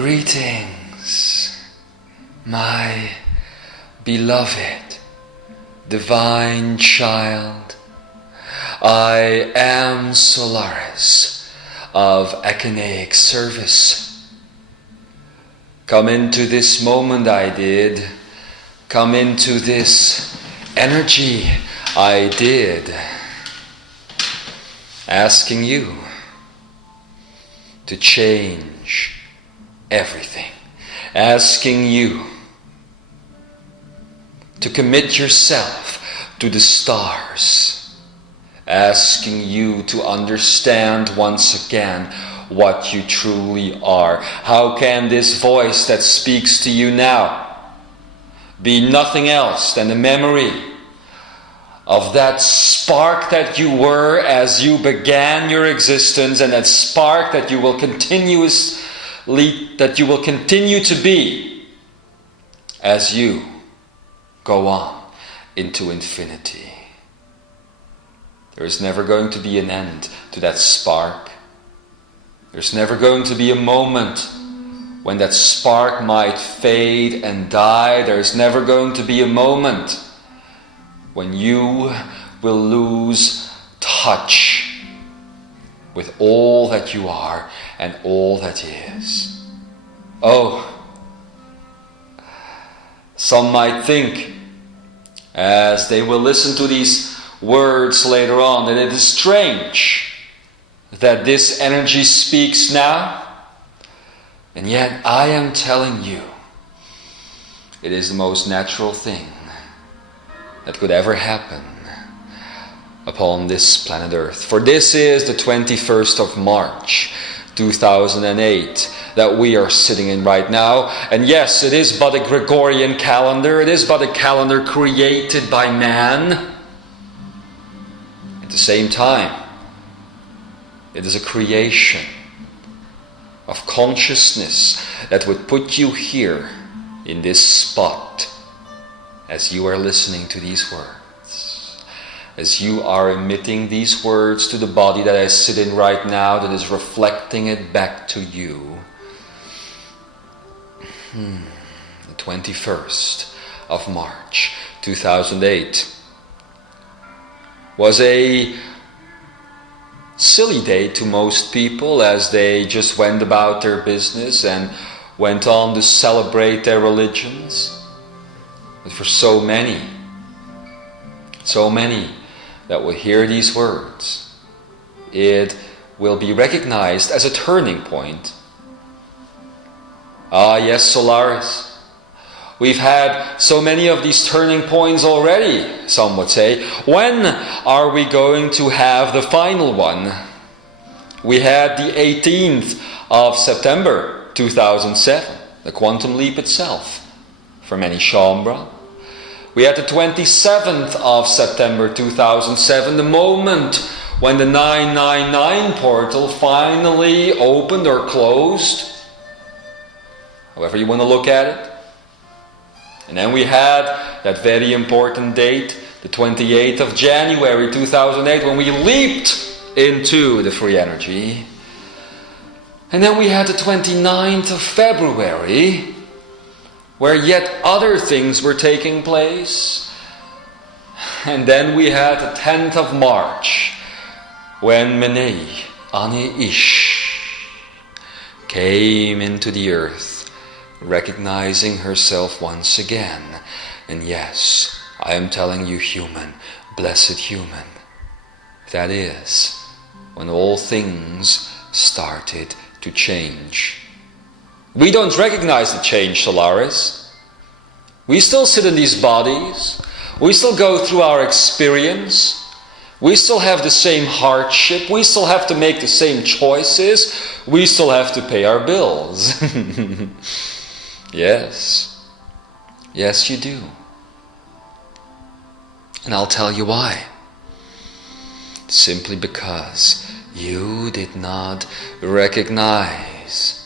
Greetings, my beloved divine child. I am Solarys of Akeneic Service. Come into this moment I did. Come into this energy I did. Asking you to change everything. Asking you to commit yourself to the stars. Asking you to understand once again what you truly are. How can this voice that speaks to you now be nothing else than the memory of that spark that you were as you began your existence, and that spark that you will continue to be as you go on into infinity. There is never going to be an end to that spark. There's never going to be a moment when that spark might fade and die. There's never going to be a moment when you will lose touch with all that you are and all that is. Oh, some might think, as they will listen to these words later on, that it is strange that this energy speaks now. And yet I am telling you, it is the most natural thing that could ever happen upon this planet Earth. For this is the 21st of March 2008 that we are sitting in right now. And yes, it is but a Gregorian calendar. It is but a calendar created by man. At the same time, it is a creation of consciousness that would put you here in this spot as you are listening to these words, as you are emitting these words to the body that I sit in right now, that is reflecting it back to you. The 21st of March 2008 was a silly day to most people, as they just went about their business and went on to celebrate their religions. But for so many that will hear these words, it will be recognized as a turning point. Ah, yes, Solarys. We've had so many of these turning points already, some would say. When are we going to have the final one? We had the 18th of September 2007, the quantum leap itself, for many Shaumbra. We had the 27th of September 2007, the moment when the 999 portal finally opened or closed, however you want to look at it. And then we had that very important date, the 28th of January 2008, when we leaped into the free energy. And then we had the 29th of February, where yet other things were taking place. And then we had the 10th of March, when Mene, Ane Ish, came into the earth, recognizing herself once again. And yes, I am telling you, human, blessed human, that is when all things started to change. We don't recognize the change, Solarys. We still sit in these bodies. We still go through our experience. We still have the same hardship. We still have to make the same choices. We still have to pay our bills. Yes. Yes, you do. And I'll tell you why. Simply because you did not recognize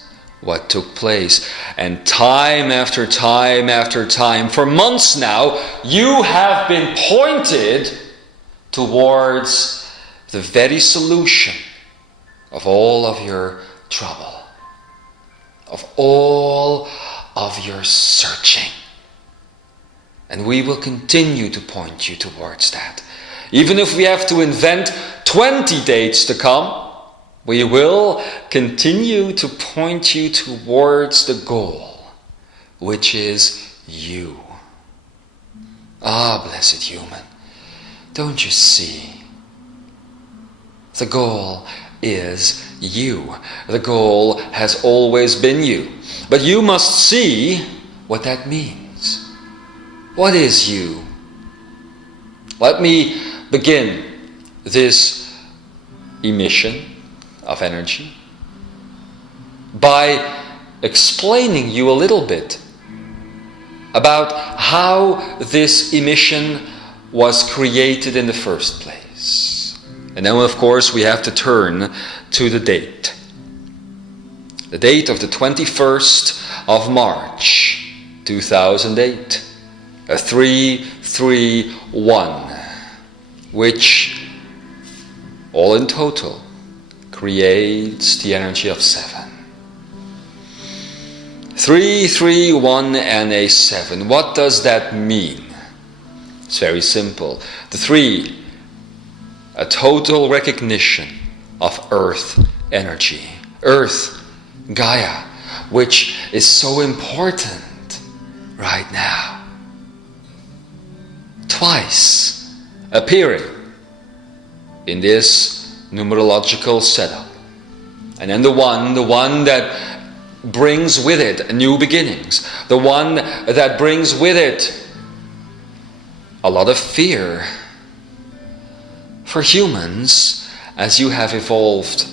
what took place. And time after time after time, for months now, you have been pointed towards the very solution of all of your trouble, of all of your searching. And we will continue to point you towards that. Even if we have to invent 20 dates to come, we will continue to point you towards the goal, which is you. Ah, blessed human, don't you see? The goal is you. The goal has always been you. But you must see what that means. What is you? Let me begin this emission of energy by explaining you a little bit about how this emission was created in the first place. And then, of course, we have to turn to the date. The date of the 21st of March, 2008. A 331, which all in total creates the energy of 7. 3, 3, 1 and a 7. What does that mean? It's very simple. The 3, a total recognition of earth energy. Earth, Gaia, which is so important right now. Twice appearing in this numerological setup. And then the one that brings with it new beginnings. The one that brings with it a lot of fear. For humans, as you have evolved,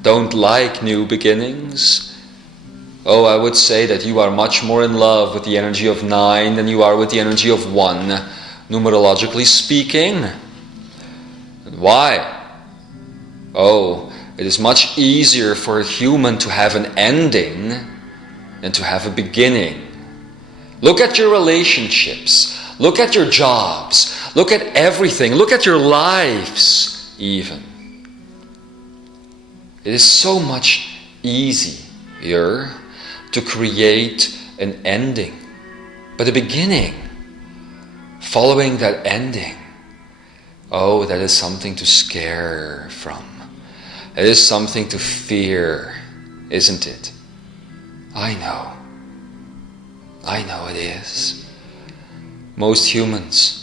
don't like new beginnings. Oh, I would say that you are much more in love with the energy of 9 than you are with the energy of 1, numerologically speaking. And why? Oh, it is much easier for a human to have an ending than to have a beginning. Look at your relationships. Look at your jobs. Look at everything. Look at your lives, even. It is so much easier to create an ending. But a beginning, following that ending, oh, that is something to scare from. It is something to fear, isn't it? I know it is. Most humans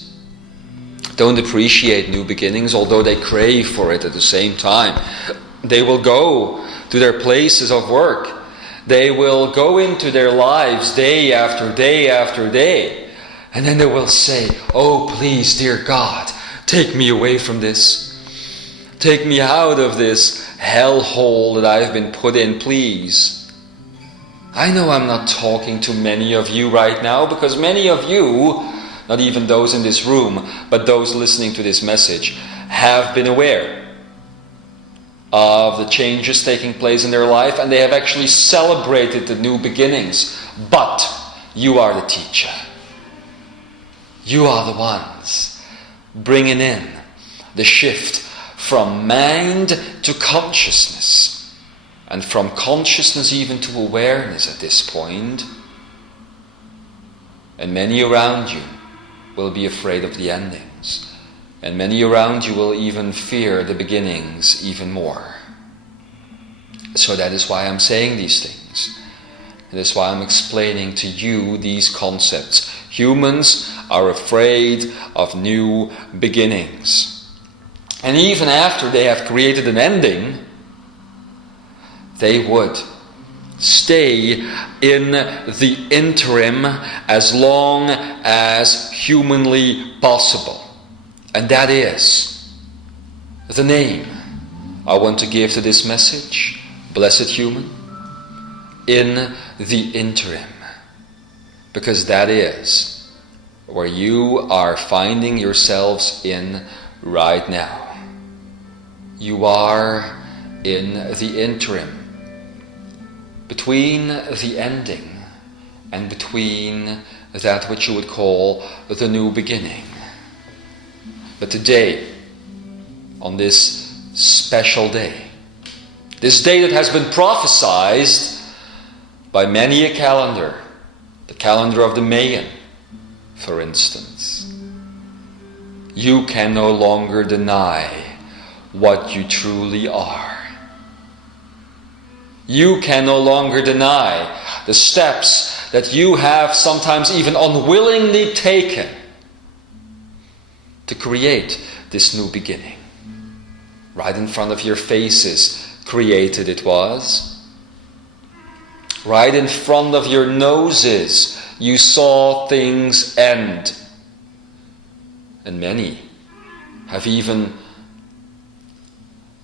don't appreciate new beginnings, although they crave for it at the same time. They will go to their places of work. They will go into their lives day after day after day. And then they will say, oh, please, dear God, take me away from this. Take me out of this hellhole that I've been put in, please. I know I'm not talking to many of you right now, because many of you, not even those in this room, but those listening to this message, have been aware of the changes taking place in their life, and they have actually celebrated the new beginnings. But you are the teacher. You are the ones bringing in the shift from mind to consciousness, and from consciousness even to awareness at this point. And many around you will be afraid of the endings, and many around you will even fear the beginnings even more. So that is why I'm saying these things. That is why I'm explaining to you these concepts. Humans are afraid of new beginnings. And even after they have created an ending, they would stay in the interim as long as humanly possible. And that is the name I want to give to this message, blessed human, in the interim. Because that is where you are finding yourselves in right now. You are in the interim, between the ending and between that which you would call the new beginning. But today, on this special day, this day that has been prophesied by many a calendar, the calendar of the Mayan, for instance, you can no longer deny what you truly are. You can no longer deny the steps that you have sometimes even unwillingly taken to create this new beginning. Right in front of your faces, created it was. Right in front of your noses, you saw things end. And many have even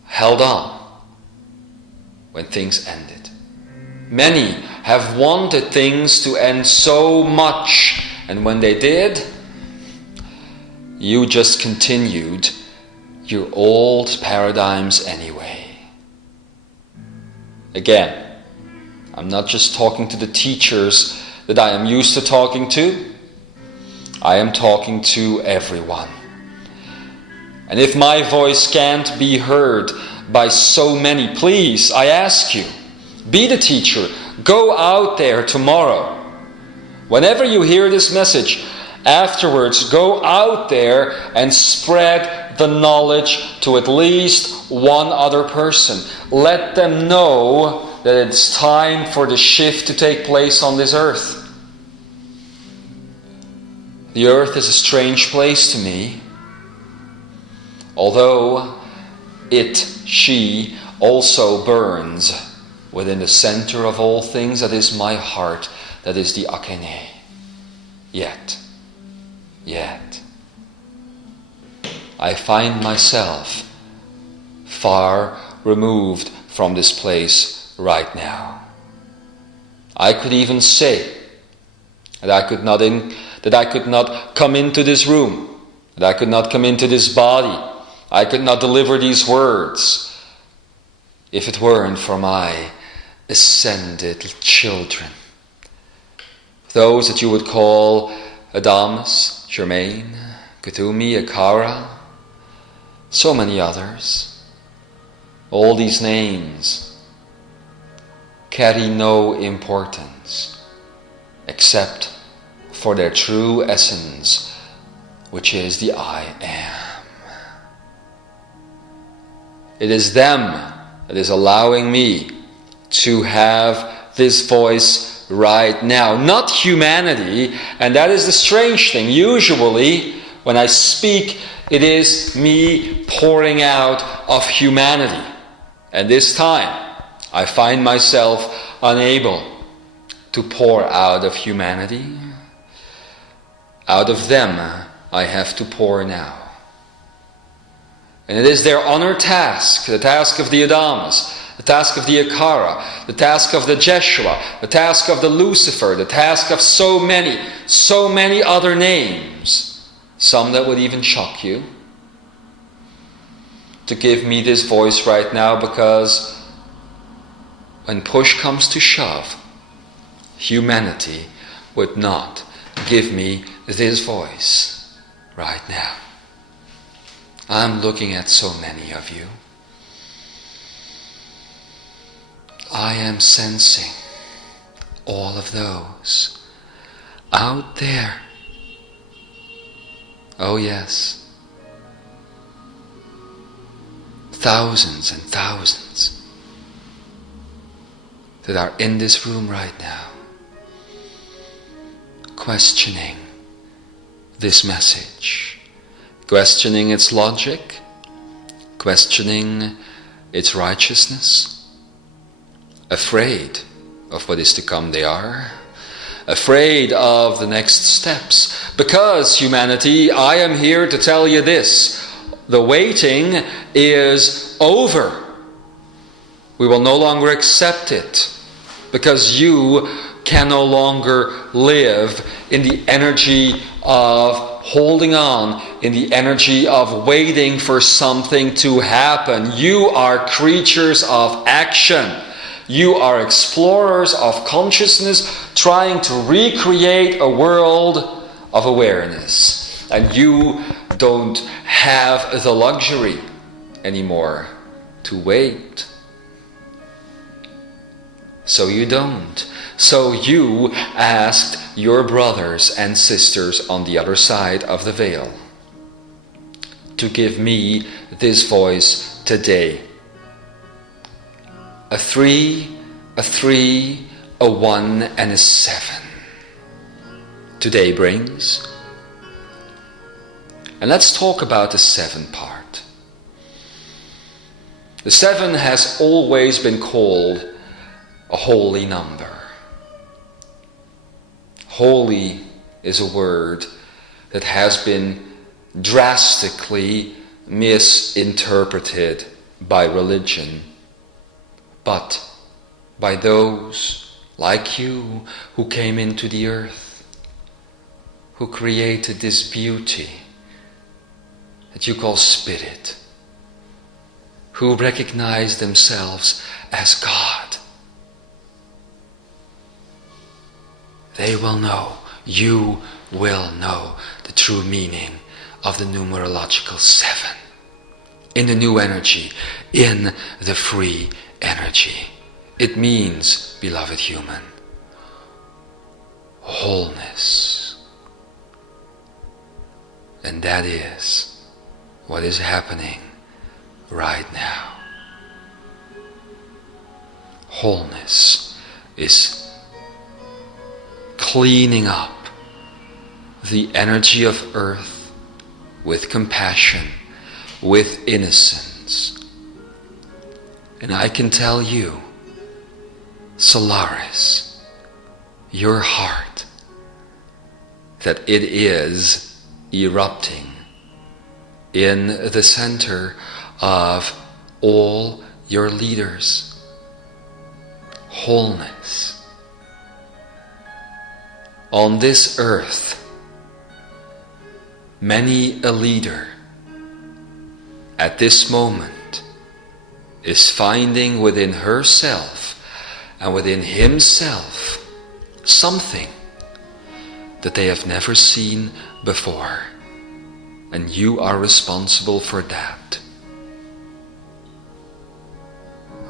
held on when things ended. Many have wanted things to end so much, and when they did, you just continued your old paradigms anyway. Again, I'm not just talking to the teachers that I am used to talking to. I am talking to everyone. And if my voice can't be heard by so many, please, I ask you, be the teacher. Go out there tomorrow. Whenever you hear this message, afterwards, go out there and spread the knowledge to at least one other person. Let them know that it's time for the shift to take place on this earth. The earth is a strange place to me, although she also burns within the center of all things. That is my heart, that is the Akeneic. Yet, I find myself far removed from this place right now. I could even say that I could not come into this room, that I could not come into this body, I could not deliver these words if it weren't for my ascended children. Those that you would call Adamus, Germain, Kuthumi, Akara, so many others. All these names carry no importance except for their true essence, which is the I am. It is them that is allowing me to have this voice right now, not humanity. And that is the strange thing. Usually, when I speak, it is me pouring out of humanity. And this time, I find myself unable to pour out of humanity. Out of them, I have to pour now. And it is their honor task, the task of the Adamus, the task of the Akara, the task of the Jeshua, the task of the Lucifer, the task of so many other names, some that would even shock you, to give me this voice right now, because when push comes to shove, humanity would not give me this voice right now. I'm looking at so many of you. I am sensing all of those out there. Oh yes. Thousands and thousands that are in this room right now, questioning this message, questioning its logic, questioning its righteousness, afraid of what is to come. They are afraid of the next steps, because humanity, I am here to tell you this: the waiting is over. We will no longer accept it, because you can no longer live in the energy of holding on, in the energy of waiting for something to happen. You are creatures of action. You are explorers of consciousness, trying to recreate a world of awareness. And you don't have the luxury anymore to wait. So you don't So you asked your brothers and sisters on the other side of the veil to give me this voice today. A 3, a 3, a 1, and a 7. Today brings. And let's talk about the 7 part. The 7 has always been called a holy number. Holy is a word that has been drastically misinterpreted by religion, but by those like you who came into the earth, who created this beauty that you call spirit, who recognize themselves as God. They will know, you will know the true meaning of the numerological 7 in the new energy, in the free energy. It means, beloved human, wholeness. And that is what is happening right now. Wholeness is cleaning up the energy of earth with compassion, with innocence. And I can tell you, Solarys, your heart, that it is erupting in the center of all your leaders. Wholeness. On this earth, many a leader at this moment is finding within herself and within himself something that they have never seen before. And you are responsible for that.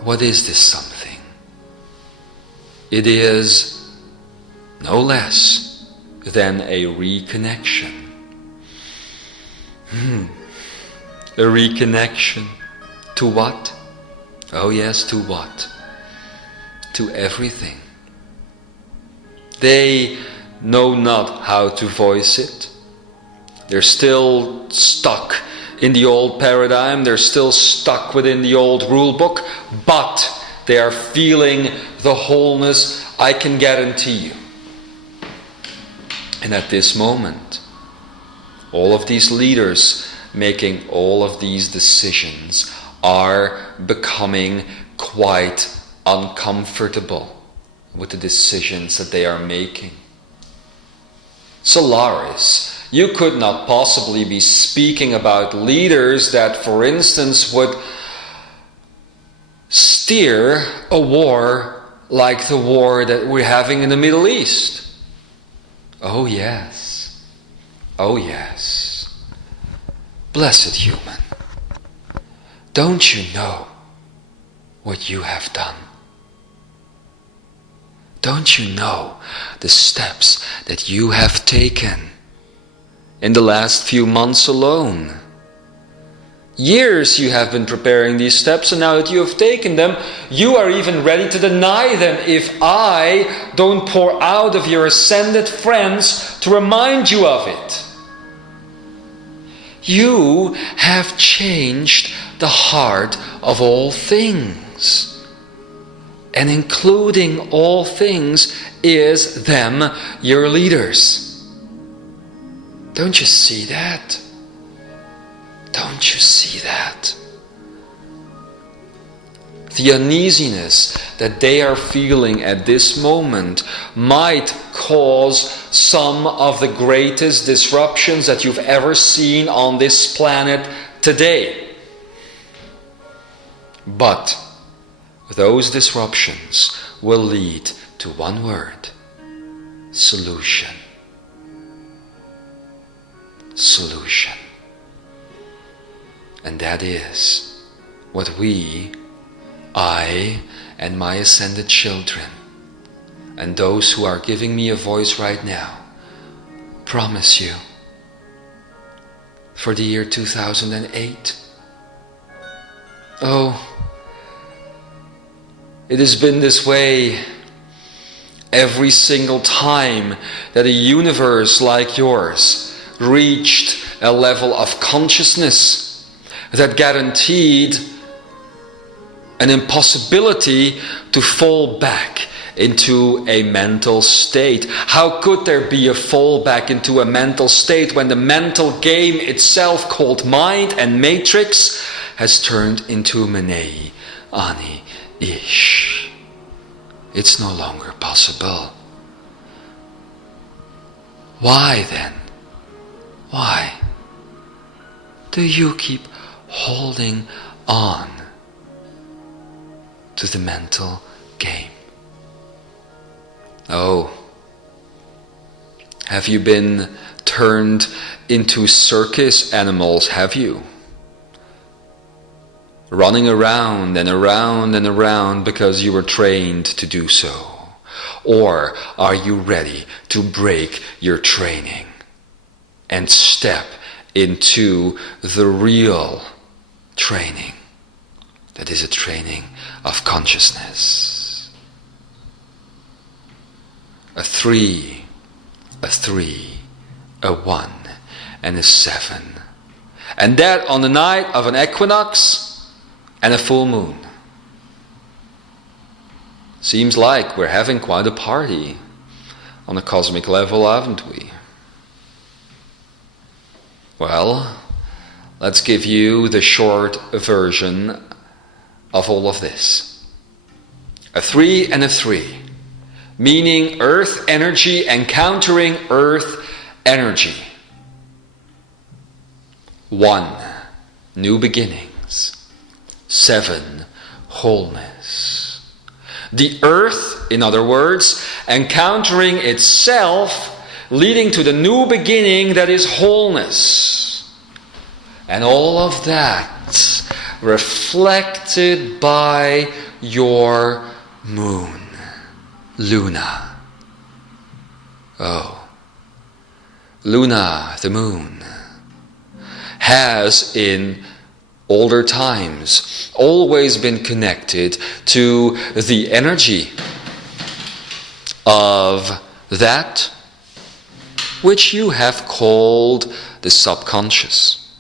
What is this something? It is no less than a reconnection. A reconnection to what? Oh yes, to what? To everything. They know not how to voice it. They're still stuck in the old paradigm. They're still stuck within the old rule book. But they are feeling the wholeness, I can guarantee you. And at this moment, all of these leaders making all of these decisions are becoming quite uncomfortable with the decisions that they are making. Solarys, you could not possibly be speaking about leaders that, for instance, would steer a war like the war that we're having in the Middle East. Oh yes, oh yes. Blessed human, don't you know what you have done? Don't you know the steps that you have taken in the last few months alone? Years you have been preparing these steps, and now that you have taken them, you are even ready to deny them if I don't pour out of your ascended friends to remind you of it. You have changed the heart of all things. And including all things is them, your leaders. Don't you see that? Don't you see that? The uneasiness that they are feeling at this moment might cause some of the greatest disruptions that you've ever seen on this planet today. But those disruptions will lead to one word: solution. Solution. And that is what I and my ascended children and those who are giving me a voice right now, promise you for the year 2008. Oh, it has been this way every single time that a universe like yours reached a level of consciousness that guaranteed an impossibility to fall back into a mental state. How could there be a fall back into a mental state when the mental game itself, called mind and matrix, has turned into Menei, Ani, Ish? It's no longer possible. Why then? Why do you keep holding on to the mental game? Oh, have you been turned into circus animals, have you? Running around and around and around because you were trained to do so? Or are you ready to break your training and step into the real training that is a training of consciousness? A 3, a 1, and a 7. And that on the night of an equinox and a full moon. Seems like we're having quite a party on a cosmic level, haven't we? Well, let's give you the short version of all of this. A 3 and a 3. Meaning earth energy encountering earth energy. 1, new beginnings. 7, wholeness. The earth, in other words, encountering itself, leading to the new beginning that is wholeness. And all of that reflected by your moon. Luna. Oh, Luna, the moon, has in older times always been connected to the energy of that which you have called the subconscious.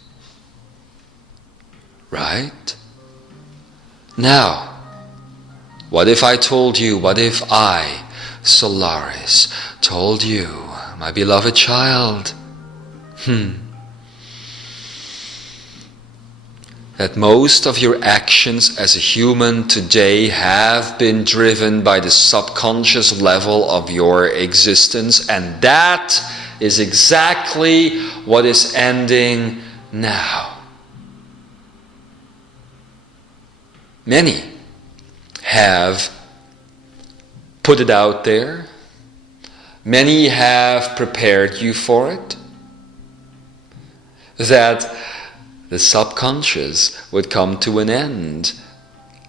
Right? Now, what if I told you, what if I, Solarys, told you, my beloved child, that most of your actions as a human today have been driven by the subconscious level of your existence, and that is exactly what is ending now. Many have put it out there. Many have prepared you for it. That the subconscious would come to an end.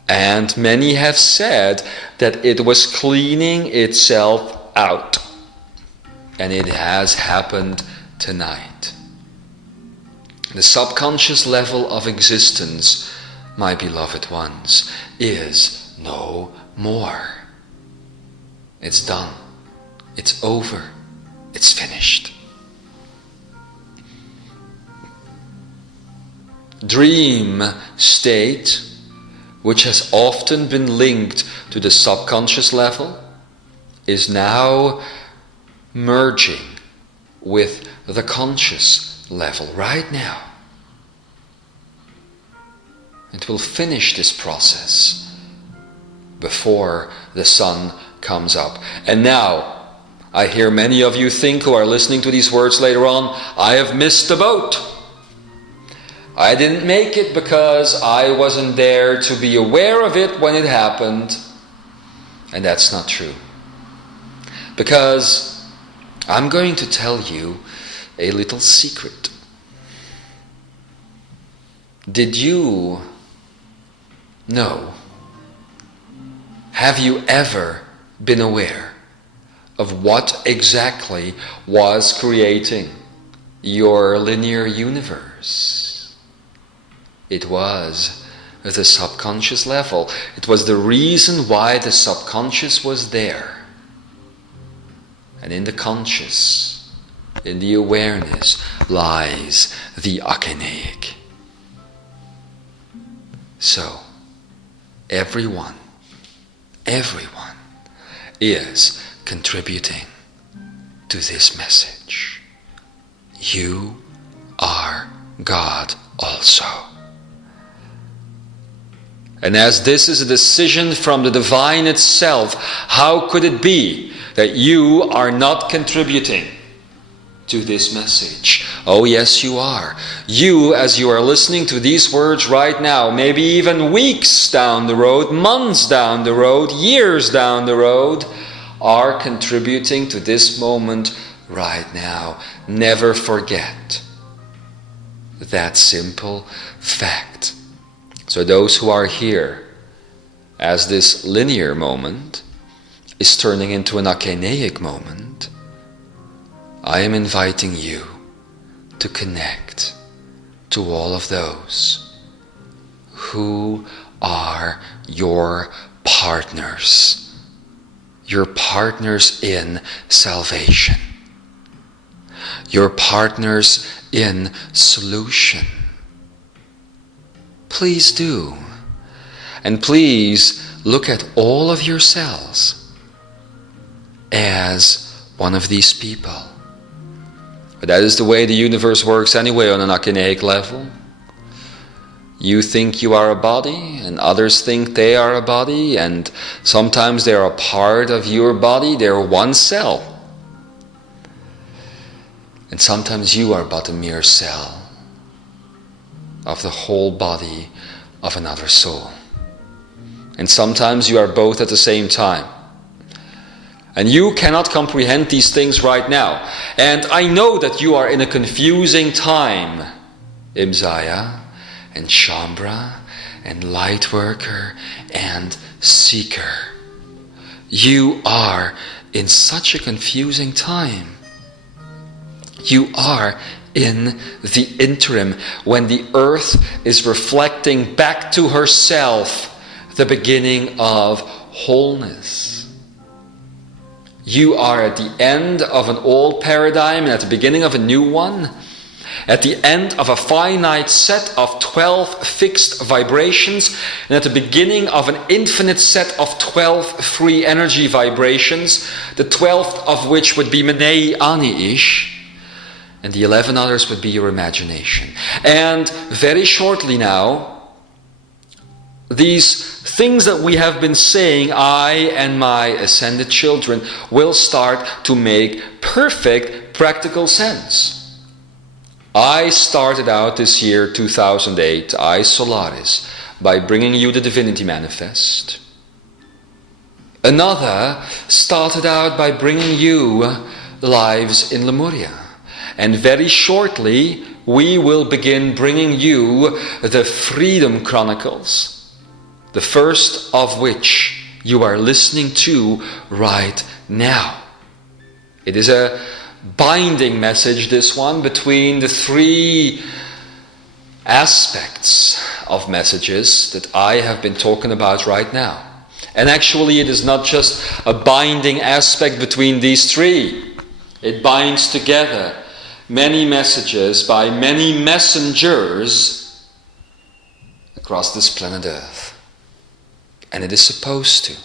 And many have said that it was cleaning itself out. And it has happened tonight. The subconscious level of existence, my beloved ones, is no more. It's done. It's over. It's finished. Dream state, which has often been linked to the subconscious level, is now merging with the conscious level right now. It will finish this process before the sun comes up. And now, I hear many of you think, who are listening to these words later on, I have missed the boat. I didn't make it because I wasn't there to be aware of it when it happened. And that's not true. Because I'm going to tell you a little secret. Did you know? Have you ever been aware of what exactly was creating your linear universe. It was at the subconscious level. It was the reason why the subconscious was there. And in the conscious, in the awareness, lies the Akeneic. So, everyone is contributing to this message. You are God also. And as this is a decision from the divine itself, how could it be that you are not contributing to this message? Oh yes, you are. You, as you are listening to these words right now, maybe even weeks down the road, months down the road, years down the road, are contributing to this moment right now. Never forget that simple fact. So those who are here, as this linear moment is turning into an Akeneic moment, I am inviting you to connect to all of those who are your partners in salvation, your partners in solution. Please do. And please look at all of yourselves as one of these people. But that is the way the universe works anyway on an Akeneic level. You think you are a body, and others think they are a body, and sometimes they are a part of your body, they are one cell. And sometimes you are but a mere cell of the whole body of another soul. And sometimes you are both at the same time. And you cannot comprehend these things right now. And I know that you are in a confusing time, Imzaia and Shambra and Lightworker and Seeker. You are in such a confusing time. You are in the interim, when the earth is reflecting back to herself the beginning of wholeness. You are at the end of an old paradigm and at the beginning of a new one. At the end of a finite set of 12 fixed vibrations, and at the beginning of an infinite set of 12 free energy vibrations, the 12th of which would be Menei Ani-ish, and the 11 others would be your imagination. And very shortly now, these things that we have been saying, I and my ascended children, will start to make perfect practical sense. I started out this year, 2008, I, Solarys, by bringing you the Divinity Manifest. Another started out by bringing you Lives in Lemuria. And very shortly, we will begin bringing you the Freedom Chronicles, the first of which you are listening to right now. It is a binding message, this one, between the three aspects of messages that I have been talking about right now. And actually, it is not just a binding aspect between these three. It binds together many messages by many messengers across this planet Earth. And it is supposed to.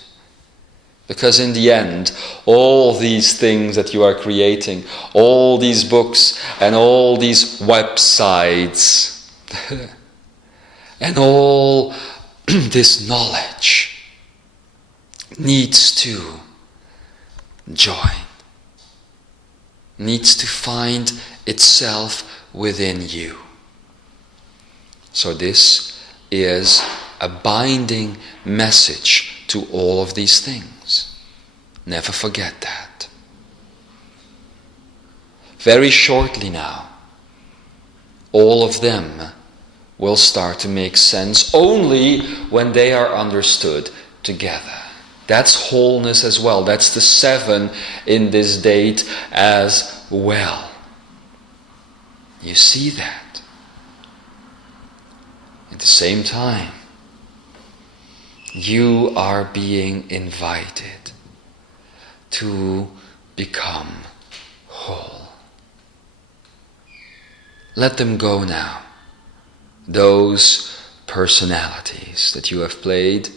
Because in the end, all these things that you are creating, all these books and all these websites and all this knowledge needs to join, needs to find itself within you. So this is a binding message to all of these things. Never forget that. Very shortly now, all of them will start to make sense only when they are understood together. That's wholeness as well. That's the 7 in this date as well. You see that. At the same time, you are being invited to become whole. Let them go now. Those personalities that you have played,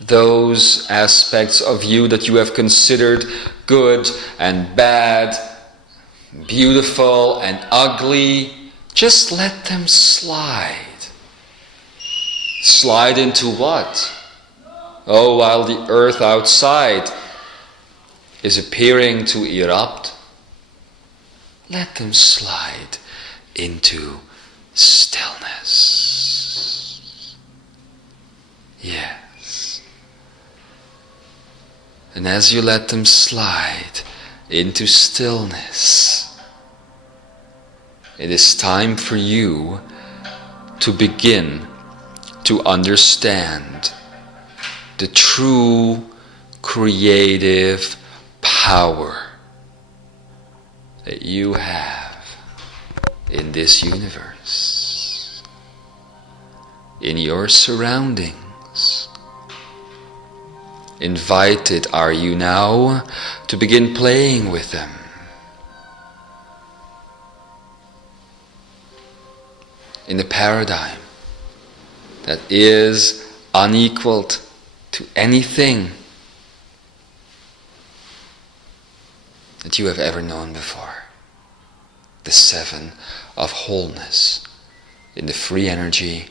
those aspects of you that you have considered good and bad, beautiful and ugly, just let them slide. Slide into what? Oh, while the earth outside is appearing to erupt, let them slide into stillness. Yes. And as you let them slide into stillness, it is time for you to begin to understand the true creative power that you have in this universe, in your surroundings. Invited are you now to begin playing with them. In a paradigm that is unequaled to anything that you have ever known before. The 7 of wholeness in the free energy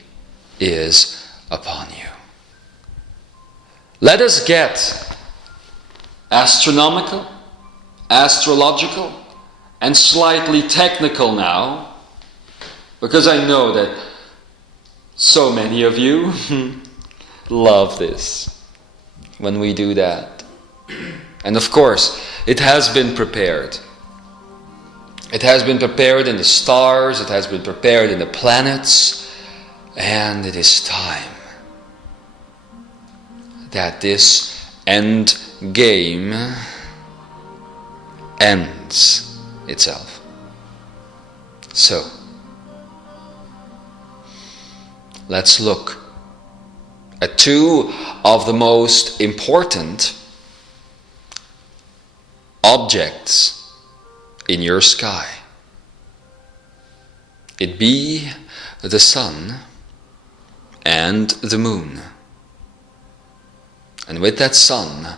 is upon you. Let us get astronomical, astrological, and slightly technical now, because I know that so many of you love this when we do that. And of course, it has been prepared. It has been prepared in the stars, it has been prepared in the planets, and it is time that this end game ends itself. So, let's look at 2 of the most important objects in your sky. It be the sun and the moon. And with that sun,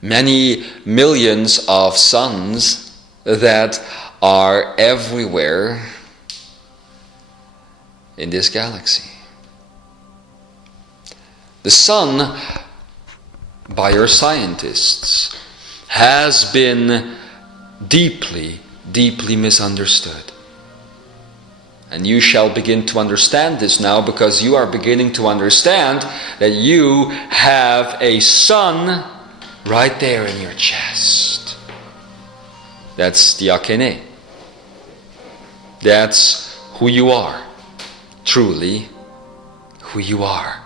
many millions of suns that are everywhere in this galaxy. The sun, by your scientists, has been deeply, deeply misunderstood. And you shall begin to understand this now, because you are beginning to understand that you have a sun right there in your chest. That's the Akeneic. That's who you are. Truly, who you are.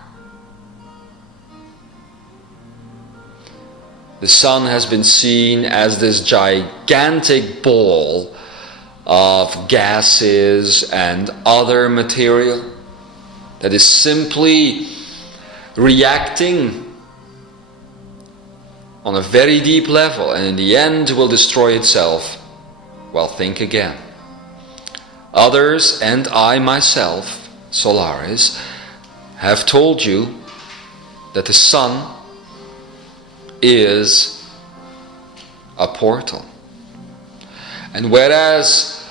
The sun has been seen as this gigantic ball of gases and other material that is simply reacting on a very deep level, and in the end will destroy itself. Well, think again. Others, and I myself, Solarys, have told you that the sun is a portal. And whereas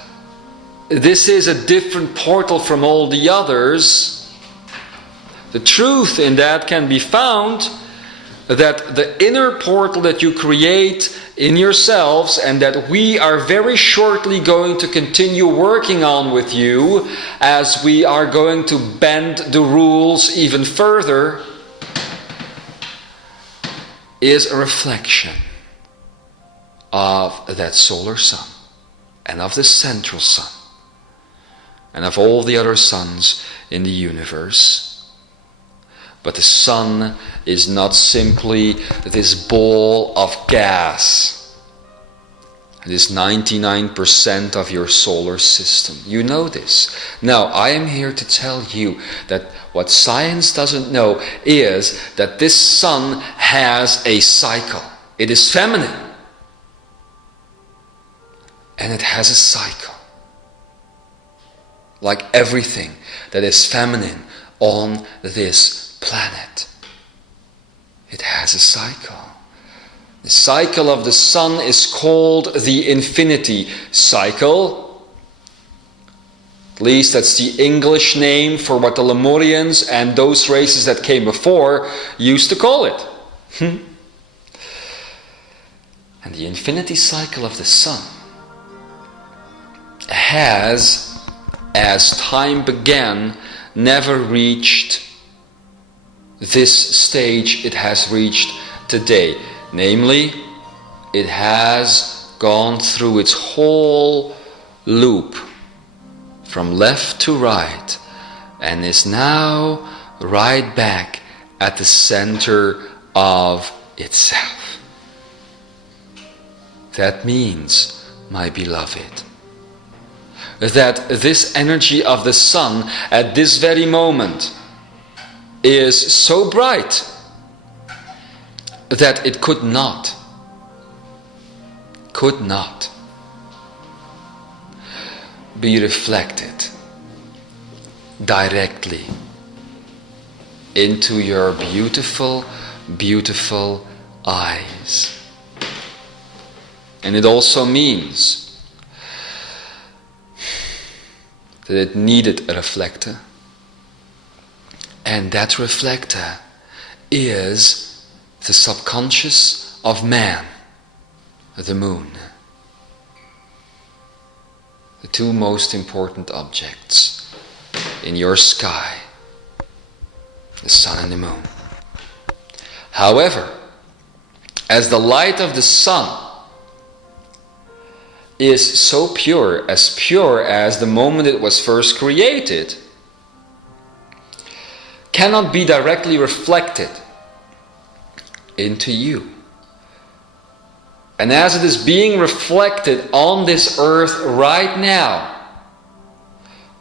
this is a different portal from all the others, the truth in that can be found that the inner portal that you create in yourselves, and that we are very shortly going to continue working on with you as we are going to bend the rules even further, is a reflection of that solar sun, and of the central sun, and of all the other suns in the universe, But the sun is not simply this ball of gas. It is 99% of your solar system. You know this. Now, I am here to tell you that what science doesn't know is that this sun has a cycle. It is feminine. And it has a cycle. Like everything that is feminine on this planet. It has a cycle. The cycle of the sun is called the infinity cycle. At least that's the English name for what the Lemurians and those races that came before used to call it. And the infinity cycle of the sun has, as time began, never reached this stage it has reached today. Namely, it has gone through its whole loop from left to right and is now right back at the center of itself. That means, my beloved, that this energy of the sun at this very moment is so bright that it could not be reflected directly into your beautiful, beautiful eyes. And it also means that it needed a reflector. And that reflector is the subconscious of man, the moon. The two most important objects in your sky, the sun and the moon. However, as the light of the sun is so pure as the moment it was first created, cannot be directly reflected into you. And as it is being reflected on this earth right now,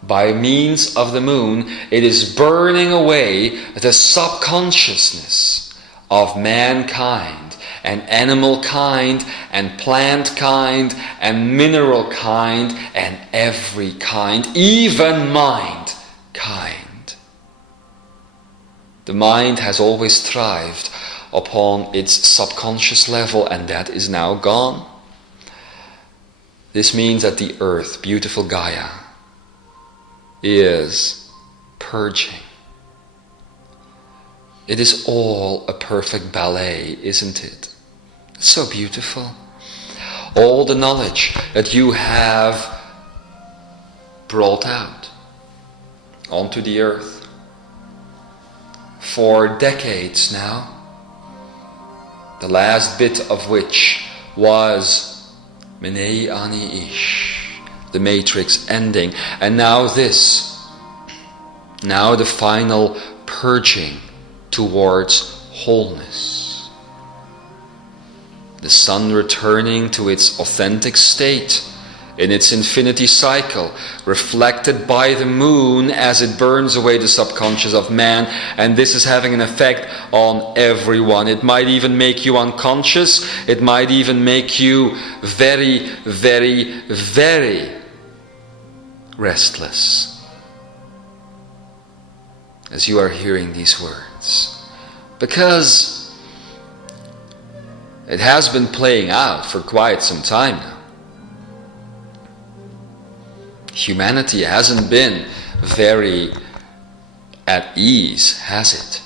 by means of the moon, it is burning away the subconsciousness of mankind and animal kind and plant kind and mineral kind and every kind, even mind kind. The mind has always thrived upon its subconscious level, and that is now gone. This means that the earth, beautiful Gaia, is purging. It is all a perfect ballet, isn't it? It's so beautiful. All the knowledge that you have brought out onto the earth for decades now, the last bit of which was Menei Ani Ish, the matrix ending, and now this, now the final purging towards wholeness. The sun returning to its authentic state in its infinity cycle, reflected by the moon as it burns away the subconscious of man, and this is having an effect on everyone. It might even make you unconscious. It might even make you very, very, very restless as you are hearing these words, because it has been playing out for quite some time now. Humanity hasn't been very at ease, has it?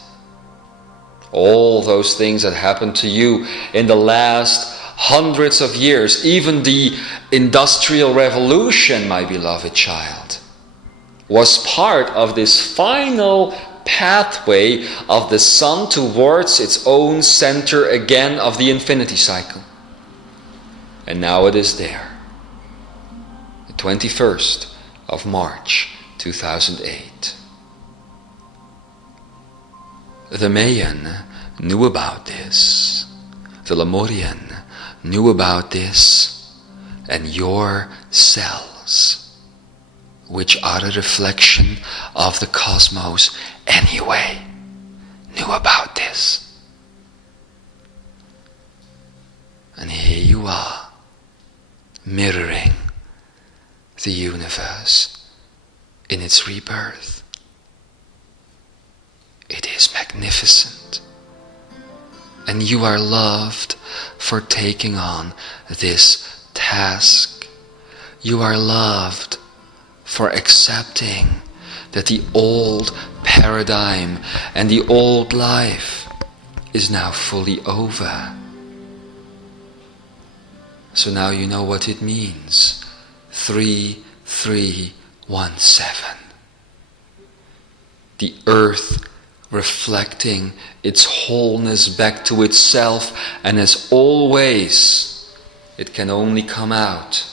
All those things that happened to you in the last hundreds of years, even the Industrial Revolution, my beloved child, was part of this final pathway of the sun towards its own center again of the infinity cycle. And now it is there. 21st of March 2008. The Mayan knew about this. The Lemurian knew about this. And your cells, which are a reflection of the cosmos anyway, knew about this. And here you are, mirroring the universe in its rebirth. It is magnificent. And you are loved for taking on this task. You are loved for accepting that the old paradigm and the old life is now fully over. So now you know what it means. 3317. The earth reflecting its wholeness back to itself, and as always, it can only come out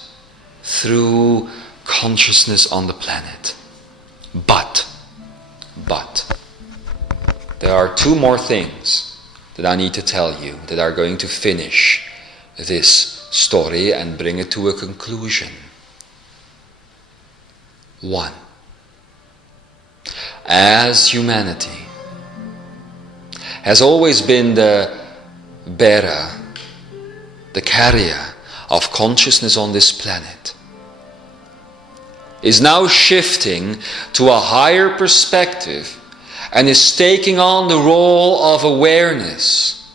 through consciousness on the planet. But, there are two more things that I need to tell you that are going to finish this story and bring it to a conclusion. 1. As humanity has always been the bearer, the carrier of consciousness on this planet, is now shifting to a higher perspective and is taking on the role of awareness.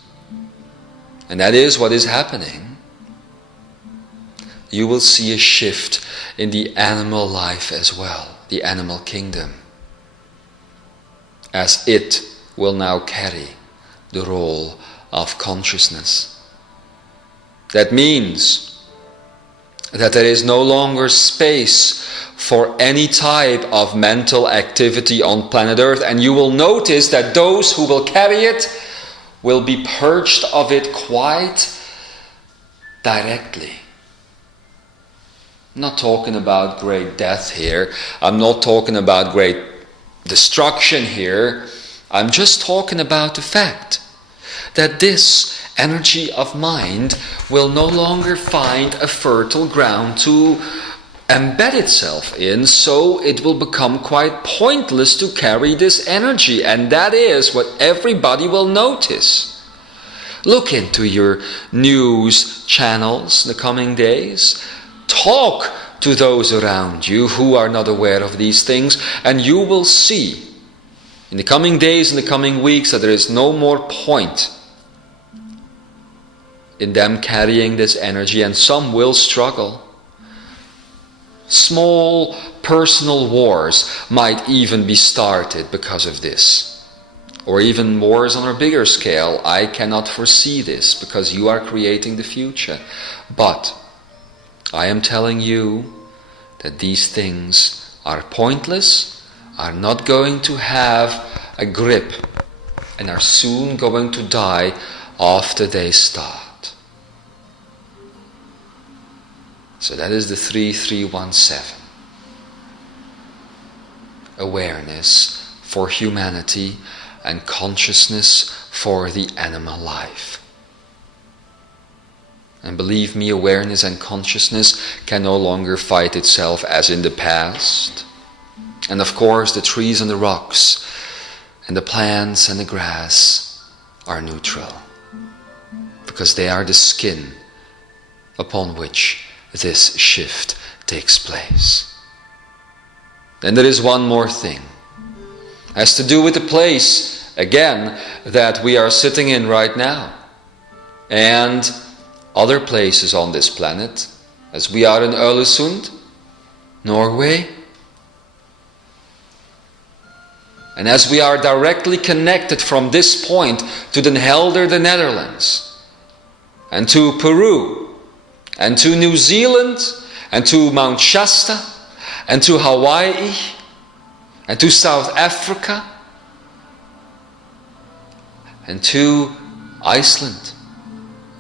And that is what is happening. You will see a shift in the animal life as well, the animal kingdom, as it will now carry the role of consciousness. That means that there is no longer space for any type of mental activity on planet Earth, and you will notice that those who will carry it will be purged of it quite directly. I'm not talking about great death here. I'm not talking about great destruction here. I'm just talking about the fact that this energy of mind will no longer find a fertile ground to embed itself in, so it will become quite pointless to carry this energy, and that is what everybody will notice. Look into your news channels the coming days. Talk to those around you who are not aware of these things, and you will see in the coming days and the coming weeks that there is no more point in them carrying this energy, and some will struggle. Small personal wars might even be started because of this. Or even wars on a bigger scale. I cannot foresee this because you are creating the future. But I am telling you that these things are pointless, are not going to have a grip, and are soon going to die after they start. So that is the 3317. Awareness for humanity and consciousness for the animal life. And believe me, awareness and consciousness can no longer fight itself as in the past. And of course, the trees and the rocks and the plants and the grass are neutral, because they are the skin upon which this shift takes place. Then there is one more thing. It has to do with the place, again, that we are sitting in right now. And other places on this planet, as we are in Öresund, Norway. And as we are directly connected from this point to Den Helder, the Netherlands, and to Peru, and to New Zealand, and to Mount Shasta, and to Hawaii, and to South Africa, and to Iceland,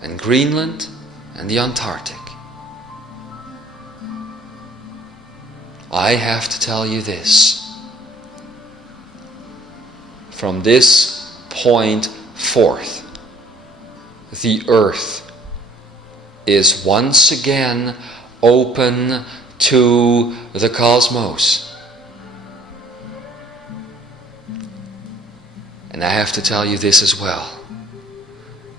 and Greenland, and the Antarctic. I have to tell you this. From this point forth. The earth is once again open to the cosmos. And I have to tell you this as well.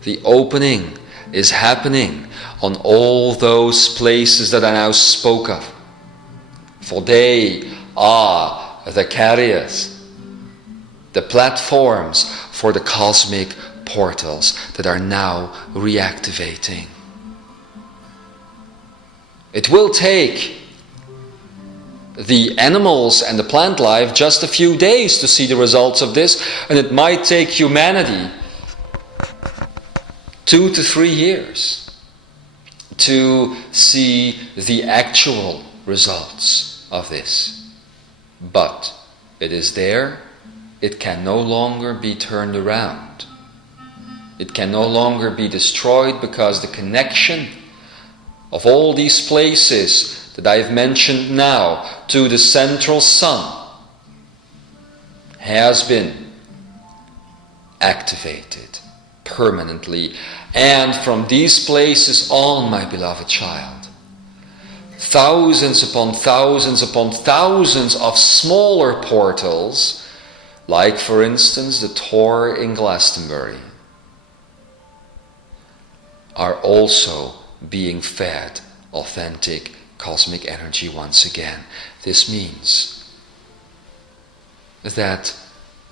The opening is happening on all those places that I now spoke of. For they are the carriers, the platforms for the cosmic portals that are now reactivating. It will take the animals and the plant life just a few days to see the results of this, and it might take humanity 2 to 3 years to see the actual results of this. But it is there. It can no longer be turned around. It can no longer be destroyed, because the connection of all these places that I've mentioned now to the central sun has been activated permanently. And from these places on, my beloved child, thousands upon thousands of smaller portals, like for instance the Tor in Glastonbury, are also being fed authentic cosmic energy once again. This means that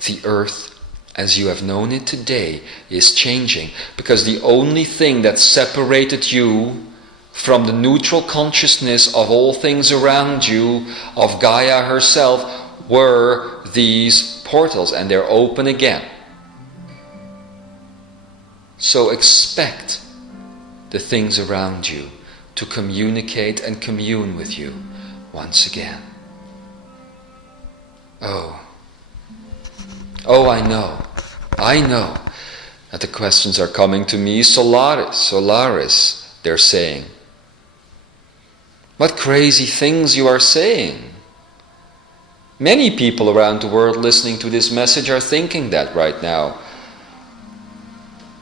the earth, as you have known it today, is changing, because the only thing that separated you from the neutral consciousness of all things around you, of Gaia herself, were these portals, and they're open again. So expect the things around you to communicate and commune with you once again. Oh, I know that the questions are coming to me. Solaris, they're saying. What crazy things you are saying. Many people around the world listening to this message are thinking that right now.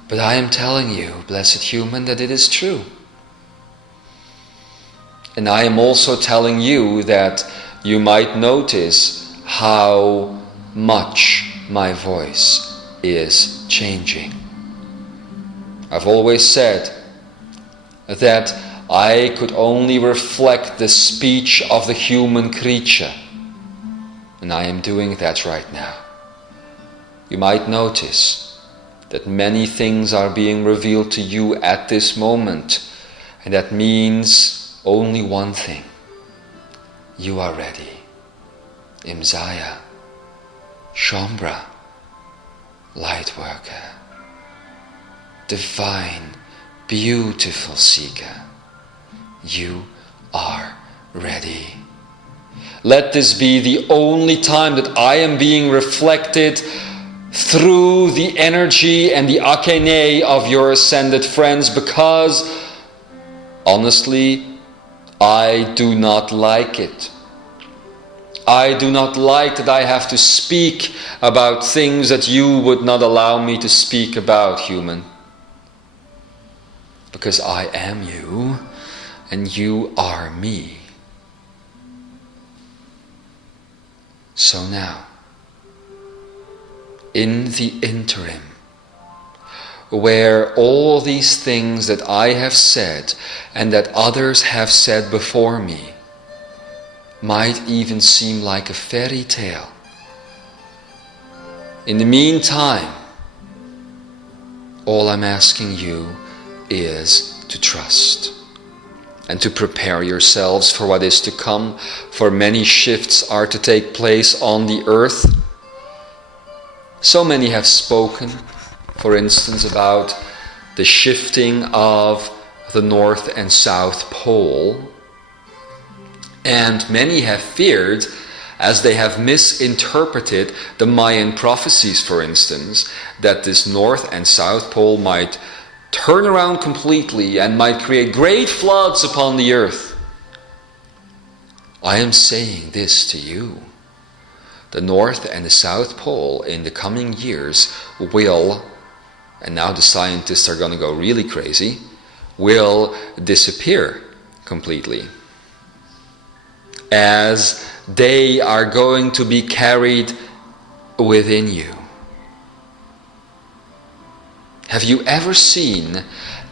But I am telling you, blessed human, that it is true. And I am also telling you that you might notice how much my voice is changing. I've always said that I could only reflect the speech of the human creature. And I am doing that right now. You might notice that many things are being revealed to you at this moment. And that means only one thing. You are ready. Imzaia, Shambra, Lightworker, divine, beautiful seeker. You are ready. Let this be the only time that I am being reflected through the energy and the Akeneic of your ascended friends, because honestly, I do not like it. I do not like that I have to speak about things that you would not allow me to speak about, human. Because I am you and you are me. So now, in the interim, where all these things that I have said and that others have said before me might even seem like a fairy tale, in the meantime, all I'm asking you is to trust and to prepare yourselves for what is to come, for many shifts are to take place on the earth. So many have spoken, for instance, about the shifting of the North and South Pole. And many have feared, as they have misinterpreted the Mayan prophecies, for instance, that this North and South Pole might turn around completely and might create great floods upon the earth. I am saying this to you, the North and the South Pole in the coming years will, and now the scientists are going to go really crazy, will disappear completely, as they are going to be carried within you. Have you ever seen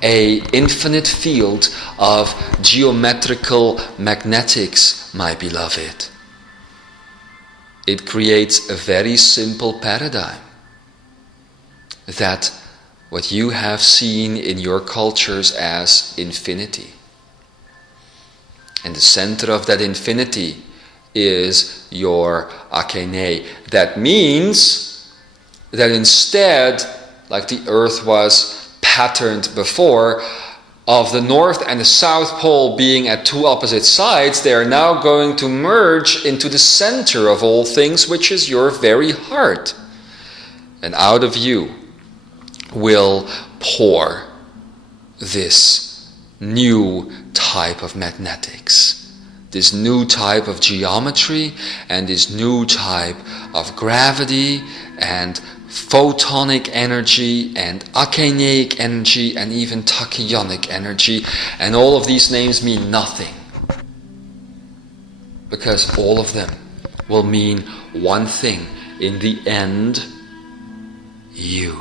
an infinite field of geometrical magnetics, my beloved? It creates a very simple paradigm that what you have seen in your cultures as infinity. And the center of that infinity is your Akenei. That means that instead, like the earth was patterned before, of the North and the South Pole being at two opposite sides, they are now going to merge into the center of all things, which is your very heart. And out of you will pour this new type of magnetics, this new type of geometry, and this new type of gravity and photonic energy and akeneic energy and even tachyonic energy. And all of these names mean nothing, because all of them will mean one thing in the end: you.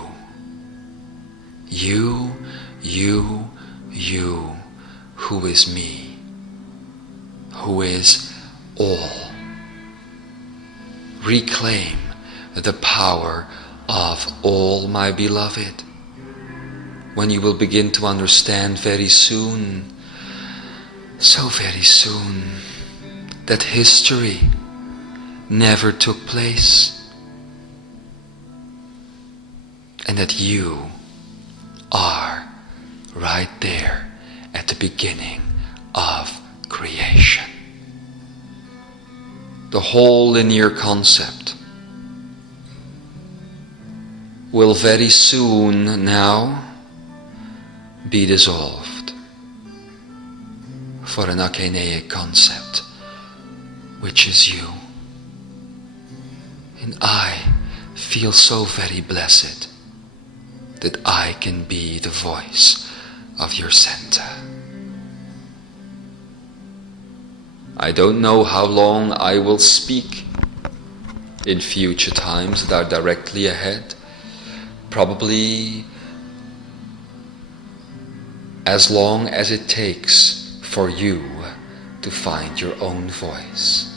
You, you, you, who is me, who is all. Reclaim the power of all, my beloved, when you will begin to understand very soon, so very soon, that history never took place, and that you are right there at the beginning of creation. The whole linear concept will very soon now be dissolved for an Akeneic concept, which is you. And I feel so very blessed that I can be the voice of your center. I don't know how long I will speak in future times that are directly ahead. Probably as long as it takes for you to find your own voice.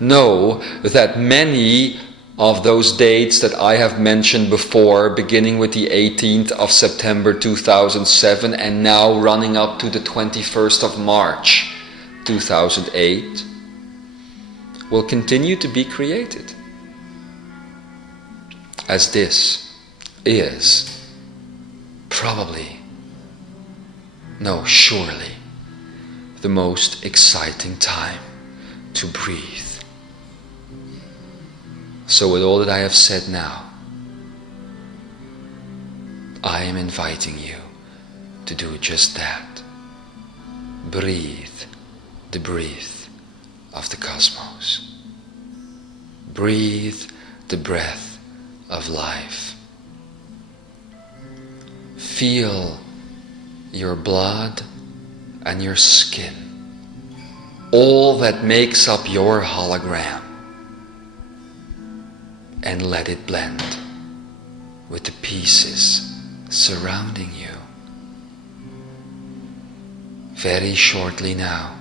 Know that many of those dates that I have mentioned before, beginning with the 18th of September 2007 and now running up to the 21st of March 2008, will continue to be created, as this is probably, no, surely, the most exciting time to breathe. So with all that I have said now, I am inviting you to do just that. Breathe the breath of the cosmos. Breathe the breath of life. Feel your blood and your skin, all that makes up your hologram, and let it blend with the pieces surrounding you. Very shortly now,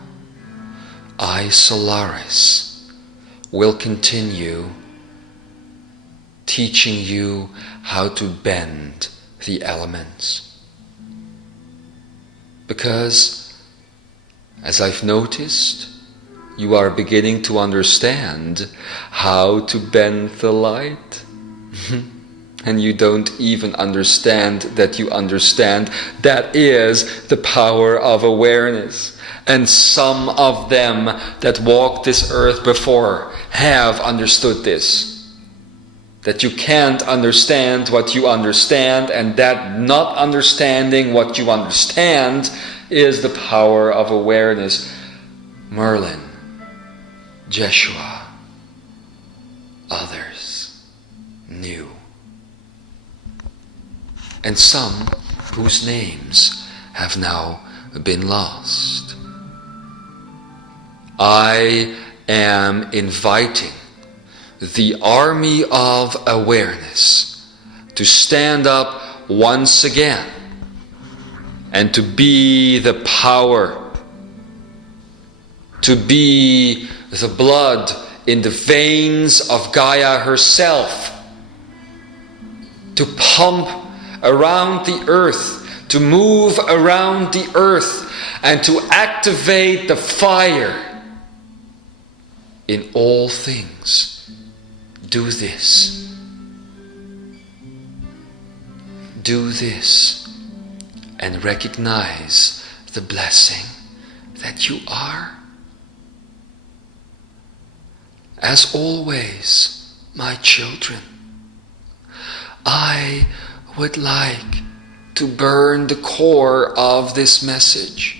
I, Solarys, will continue teaching you how to bend the elements. Because, as I've noticed, you are beginning to understand how to bend the light. And you don't even understand that you understand. That is the power of awareness. And some of them that walked this earth before have understood this. That you can't understand what you understand, and that not understanding what you understand is the power of awareness. Merlin, Jeshua, others knew. And some whose names have now been lost. I am inviting the army of awareness to stand up once again and to be the power, to be the blood in the veins of Gaia herself, to pump around the earth, to move around the earth, and to activate the fire in all things. Do this. Do this and recognize the blessing that you are. As always, my children, I would like to burn the core of this message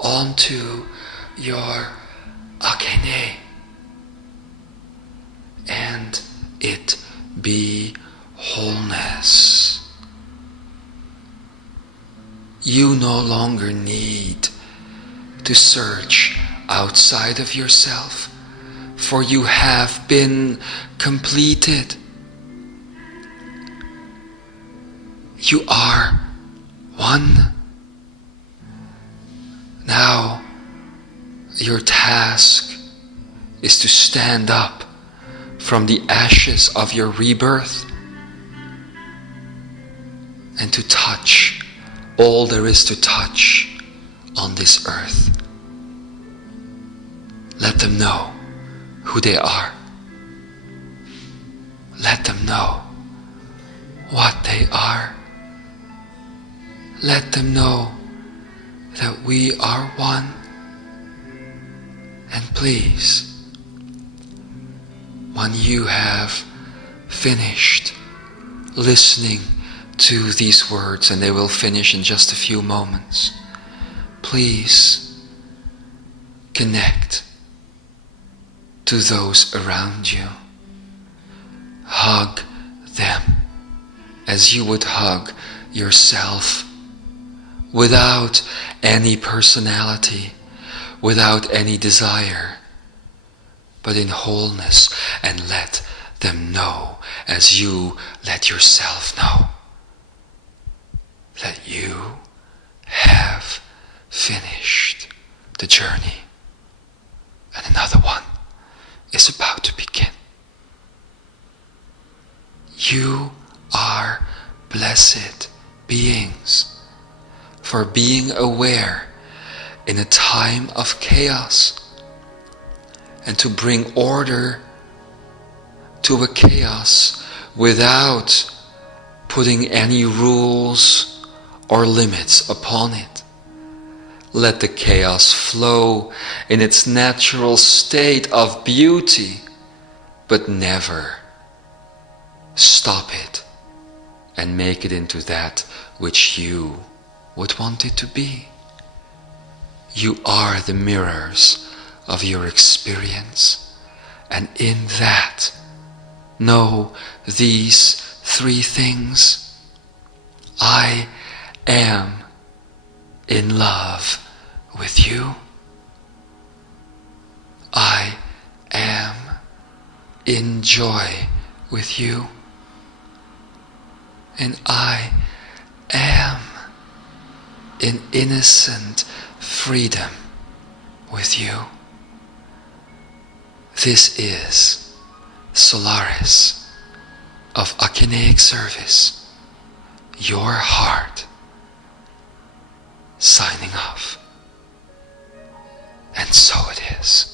onto your Akeneic, and it be wholeness. You no longer need to search outside of yourself, for you have been completed. You are one. Now, your task is to stand up from the ashes of your rebirth and to touch all there is to touch on this earth. Let them know who they are. Let them know what they are. Let them know that we are one. And please, when you have finished listening to these words, and they will finish in just a few moments, please connect to those around you. Hug them as you would hug yourself, without any personality, without any desire, but in wholeness, and let them know as you let yourself know that you have finished the journey and another one is about to begin. You are blessed beings for being aware in a time of chaos, and to bring order to a chaos without putting any rules or limits upon it. Let the chaos flow in its natural state of beauty, but never stop it and make it into that which you would want it to be. You are the mirrors of your experience, and in that, know these three things. I am in love with you. I am in joy with you. And I am in innocent freedom with you. This is Solarys of Akeneic Service, your heart, signing off. And so it is.